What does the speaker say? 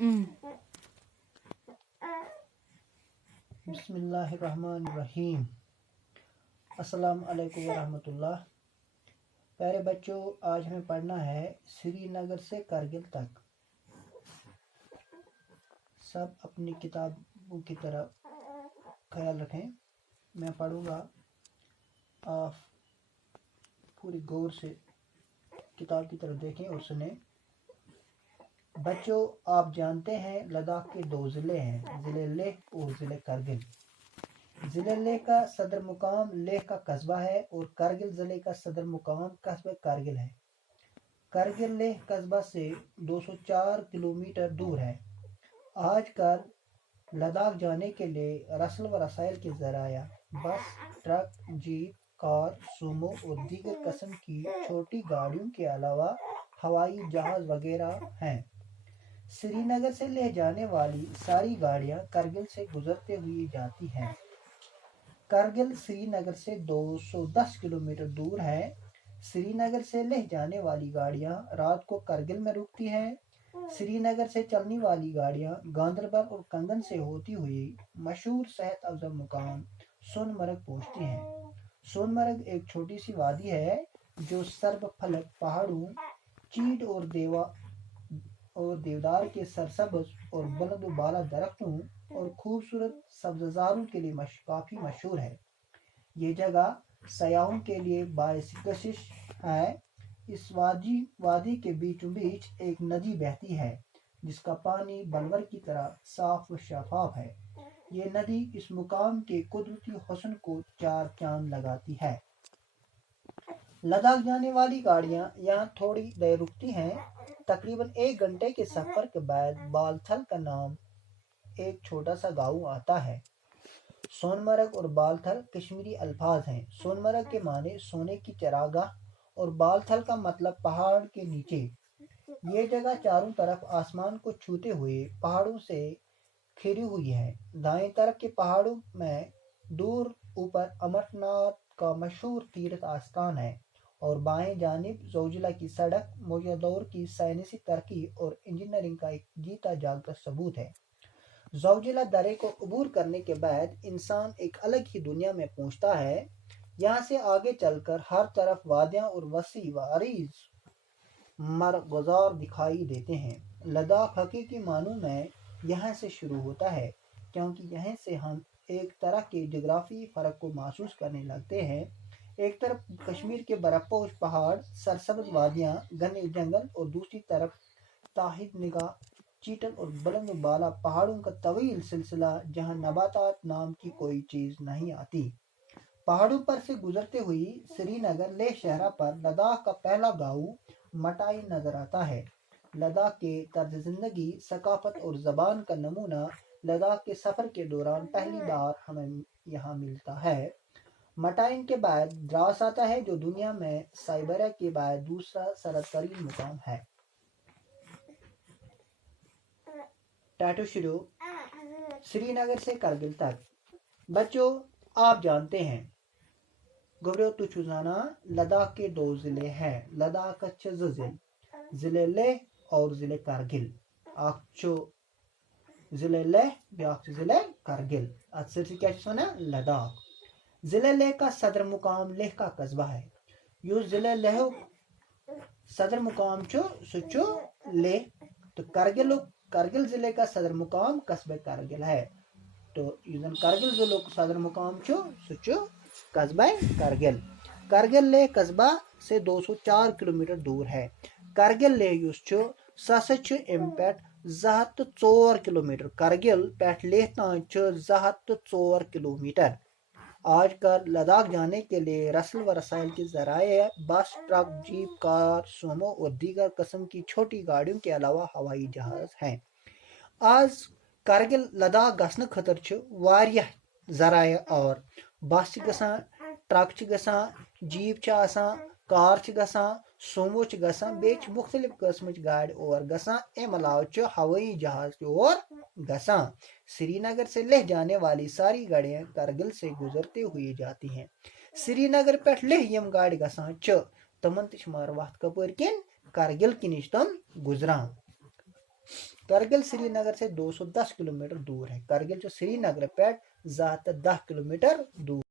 बिस्मिल्लाहिर्रहमानिर्रहीम। अस्सलाम वालेकुम वरहमतुल्लाह। प्यारे बच्चों, आज हमें पढ़ना है श्रीनगर से कारगिल तक। सब अपनी किताबों की तरफ ख्याल रखें। मैं पढ़ूंगा, आप पूरी गौर से किताब की तरफ देखें और सुने। बच्चों, आप जानते हैं लद्दाख के दो ज़िले हैं, ज़िले लेह और ज़िले कारगिल। ज़िले लेह का सदर मुकाम लेह का कस्बा है और कारगिल ज़िले का सदर मुकाम कस्बा कारगिल है। कारगिल लेह कस्बा से 204 किलोमीटर दूर है। आजकल लद्दाख जाने के लिए रसल व रसायल के ज़राया बस, ट्रक, जीप, कार, सूमो और दीगर किस्म की छोटी गाड़ियों के अलावा हवाई जहाज़ वगैरह हैं। श्रीनगर से लेह जाने वाली सारी गाड़ियां कारगिल से गुजरते हुए जाती हैं। कारगिल श्रीनगर से 210 किलोमीटर दूर है। श्रीनगर से लेह जाने वाली गाड़ियां रात को कारगिल में रुकती हैं। श्रीनगर से चलने वाली गाड़ियां गांदरबल और कंगन से होती हुई मशहूर सेहत अफजा मुकाम सोनमर्ग पहुंचती हैं। सोनमर्ग एक छोटी सी वादी है जो सर्ब फलक पहाड़ों, चीड़ और देवदार के सरसब्ज और बुलंद बाला दरख्तों और खूबसूरत सब्ज़ारों के लिए काफ़ी मशहूर है। ये जगह सयाहों के लिए बाइस कशिश है। इस वादी के बीचों बीच एक नदी बहती है जिसका पानी बलवर की तरह साफ व शफाफ है। ये नदी इस मुकाम के कुदरती हुस्न को चार चांद लगाती है। लद्दाख जाने वाली गाड़ियां यहाँ थोड़ी देर रुकती हैं। तकरीबन 1 घंटे के सफर के बाद बालथल का नाम एक छोटा सा गांव आता है। सोनमर्ग और बालथल कश्मीरी अल्फाज हैं। सोनमर्ग के माने सोने की चरागाह और बालथल का मतलब पहाड़ के नीचे। ये जगह चारों तरफ आसमान को छूते हुए पहाड़ों से घिरी हुई है। दाएं तरफ के पहाड़ों में दूर ऊपर अमरनाथ का मशहूर तीर्थ आस्थान है और बाएं जानिब ज़ौजिला की सड़क मौजूदा दौर की साइंसी तरक्की और इंजीनियरिंग का एक जीता जागता सबूत है। ज़ौजिला दरे को अबूर करने के बाद इंसान एक अलग ही दुनिया में पहुंचता है। यहाँ से आगे चलकर हर तरफ वादियाँ और वसी व अरीज मरग़ज़ार दिखाई देते हैं। लद्दाख हकीकी मानों में यहाँ से शुरू होता है, क्योंकि यहाँ से हम एक तरह के जोग्राफी फ़र्क को महसूस करने लगते हैं। एक तरफ कश्मीर के बर्फपोश पहाड़, सरसब्ज़ वादियाँ, घने जंगल और दूसरी तरफ ताहिद निगाह चीटल और बुलंद बाला पहाड़ों का तवील सिलसिला जहाँ नबातात नाम की कोई चीज़ नहीं आती। पहाड़ों पर से गुजरते हुई श्रीनगर लेह शहरा पर लद्दाख का पहला गाँव मटाई नजर आता है। लद्दाख के तर्ज जिंदगी, सकाफत और ज़बान का नमूना लद्दाख के सफ़र के दौरान पहली बार हमें यहाँ मिलता है। मटाइन के बाद द्रास आता है जो दुनिया में साइबेरिया के बाद दूसरा सरद तरीन मुकाम है। टाटू शुरू। श्रीनगर से कारगिल तक। बच्चों, आप जानते हैं गौरव तुचुजाना लद्दाख के दो ज़िले हैं। लद्दाख का ज़िले लेह और ज़िले कारगिल। आखचो ज़िले लेह ब्याख ज़िले कारगिल अक्सर से क्या सुना लद्दाख। ज़िले लेह का सदर मुकाम लेह का कस्बा है। यो ज़िले लेह सदर मुकाम चो सुचो लेह। तो कारगिल ज़िले का सदर मुकाम कस्बे कारगिल है। तो यूजन कारगिल ज़िले का सदर मुकाम चो सुचो कस्बा कारगिल। कारगिल लेह कस्बा से 204 किलोमीटर दूर है। कारगिल लेह युस चो ससच इम्पेट 4 किलोमीटर। कारगिल पेट लेह तान चो 4 किलोमीटर। आजकल लद्दाख जाने के लिए रसल व रसायल के ज़राए बस, ट्रक, जीप, कार, सूमो और दीगर किस्म की छोटी गाड़ियों के अलावा हवाई जहाज़ हैं। आज कारगिल लद्दाख गसन खतर छ वारिया ज़राए और बस गसान, ट्रक गसान, जीप कार गसान, सूमो गसान, बेच मुख्तलिफ किस्म गाड़ और गसान। एम अलावा हवाई जहाज और गसान। श्रीनगर से लेह जाने वाली सारी गाड़ियां कारगिल से गुजरते हुए जाती हैं। श्रीनगर पे लेह यम गाड़ गसान तमन तमार वक्त कपर किन कारगिल किनिश तम गुजरान। کرگل سری نگر سے 210 کلومیٹر دور ہے. کرگل جو سری نگر ہے پیٹ زیادہ 10 کلومیٹر دور.